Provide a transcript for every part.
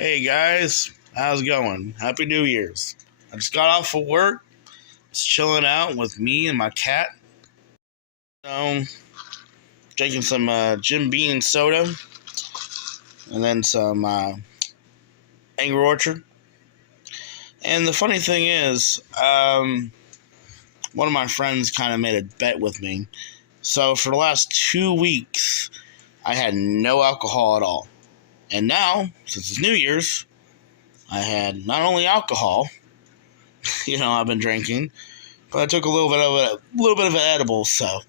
Hey guys, how's it going? Happy New Year's. I just got off of work, just chilling out with me and my cat. Drinking some Jim Beam soda, and then some Angry Orchard. And the funny thing is, one of my friends kind of made a bet with me. So for the last 2 weeks, I had no alcohol at all. And now, since it's New Year's, I had not only alcohol, I've been drinking, but I took a little bit of an edible, so I'm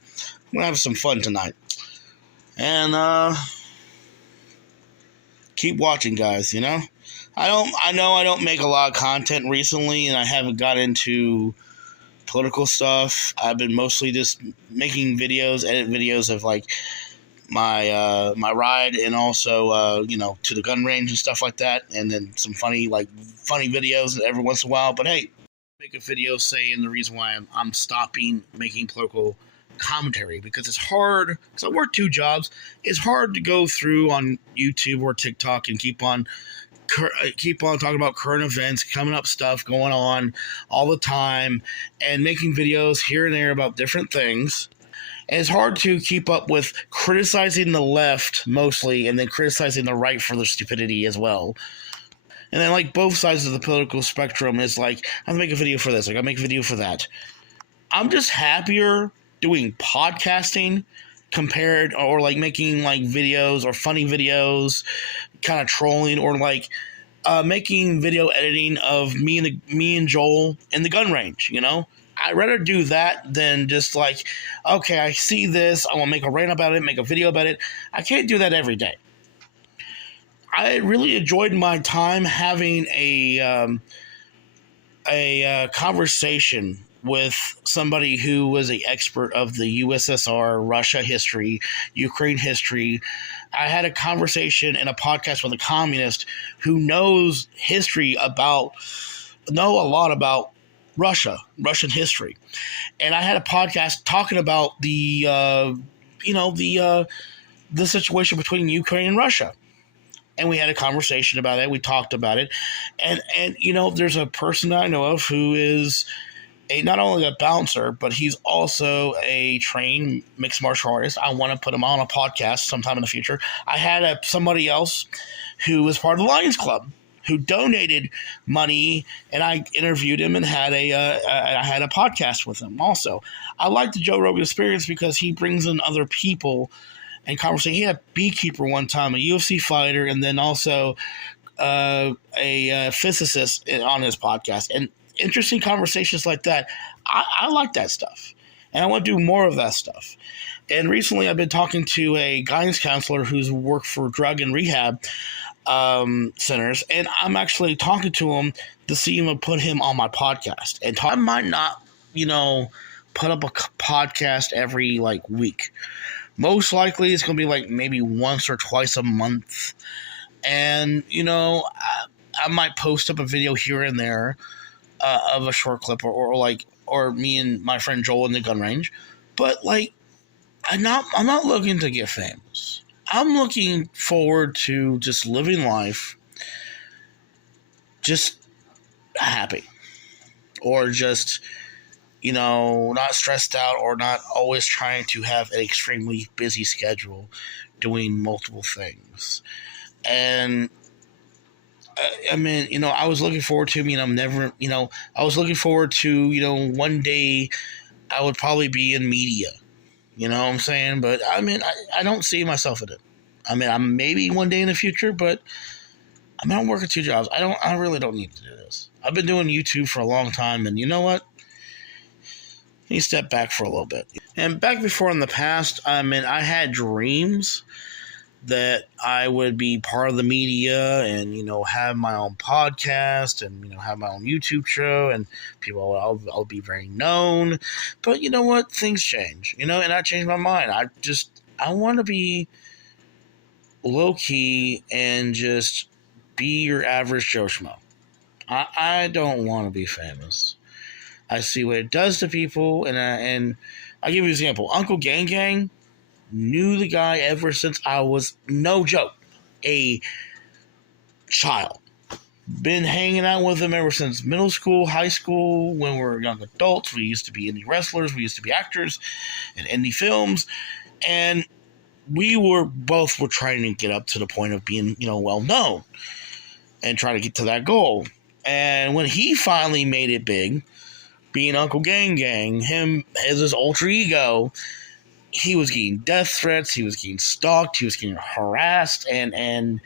gonna have some fun tonight. And keep watching, guys. I know I don't make a lot of content recently, and I haven't got into political stuff. I've been mostly just making videos, edit videos of like my ride, and also to the gun range and stuff like that, and then some funny videos every once in a while. But hey, make a video saying the reason why I'm stopping making political commentary, because it's hard, because I work 2 jobs. It's hard to go through on YouTube or TikTok and keep on talking about current events, coming up stuff going on all the time, and making videos here and there about different things. And it's hard to keep up with criticizing the left mostly, and then criticizing the right for their stupidity as well. And then like both sides of the political spectrum is like, I make a video for this, I gotta make a video for that. I'm just happier doing podcasting compared, or like making like videos or funny videos, kind of trolling, or like making video editing of me and Joel in the gun range. I'd rather do that than just like, okay, I see this, I want to make a rant about it, make a video about it. I can't do that every day. I really enjoyed my time having a conversation with somebody who was an expert of the USSR, Russia history, Ukraine history. I had a conversation and a podcast with a communist who knows a lot about Russian history. And I had a podcast talking about the situation between Ukraine and Russia. And we had a conversation about it. We talked about it. And there's a person that I know of who is not only a bouncer, but he's also a trained mixed martial artist. I want to put him on a podcast sometime in the future. I had somebody else who was part of the Lions Club who donated money, and I interviewed him and had I had a podcast with him also. I like the Joe Rogan Experience because he brings in other people and conversation. He had a beekeeper one time, a UFC fighter, and then also a physicist on his podcast. And interesting conversations like that. I like that stuff, and I want to do more of that stuff. And recently I've been talking to a guidance counselor who's worked for drug and rehab centers, and I'm actually talking to him to see him and put him on my podcast. And I might not, put up a podcast every week. Most likely it's going to be like maybe once or twice a month. And, I might post up a video here and there of a short clip or me and my friend Joel in the gun range. But I'm not looking to get famous. I'm looking forward to just living life just happy, or just, not stressed out, or not always trying to have an extremely busy schedule doing multiple things. And I was looking forward to, I was looking forward to, one day I would probably be in media. You know what I'm saying? But I don't see myself in it. I'm maybe one day in the future, but I'm working 2 jobs. I really don't need to do this. I've been doing YouTube for a long time, and you know what? You step back for a little bit. And back before in the past, I had dreams that I would be part of the media and, have my own podcast and, have my own YouTube show, and I'll be very known. But you know what? Things change, and I changed my mind. I want to be low key and just be your average Joe Schmo. I don't want to be famous. I see what it does to people, and I'll give you an example. Uncle Gang Gang knew the guy ever since I was, no joke, a child. been hanging out with him ever since middle school, high school, when we were young adults. We used to be indie wrestlers, we used to be actors in indie films, and we were trying to get up to the point of being, well known and try to get to that goal. And when he finally made it big, being Uncle Gang Gang, him as his alter ego, he was getting death threats, he was getting stalked, he was getting harassed, and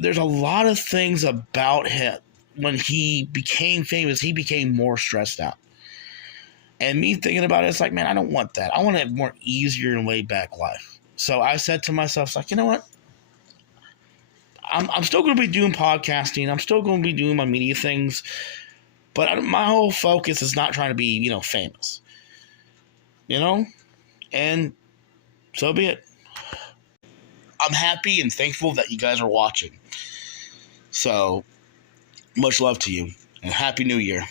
there's a lot of things about him. When he became famous, he became more stressed out. And me thinking about it, it's like, man, I don't want that. I want to have a more easier and laid back life. So I said to myself, it's like, you know what? I'm still going to be doing podcasting. I'm still going to be doing my media things. But my whole focus is not trying to be, famous. And so be it. I'm happy and thankful that you guys are watching. So, much love to you. And Happy New Year.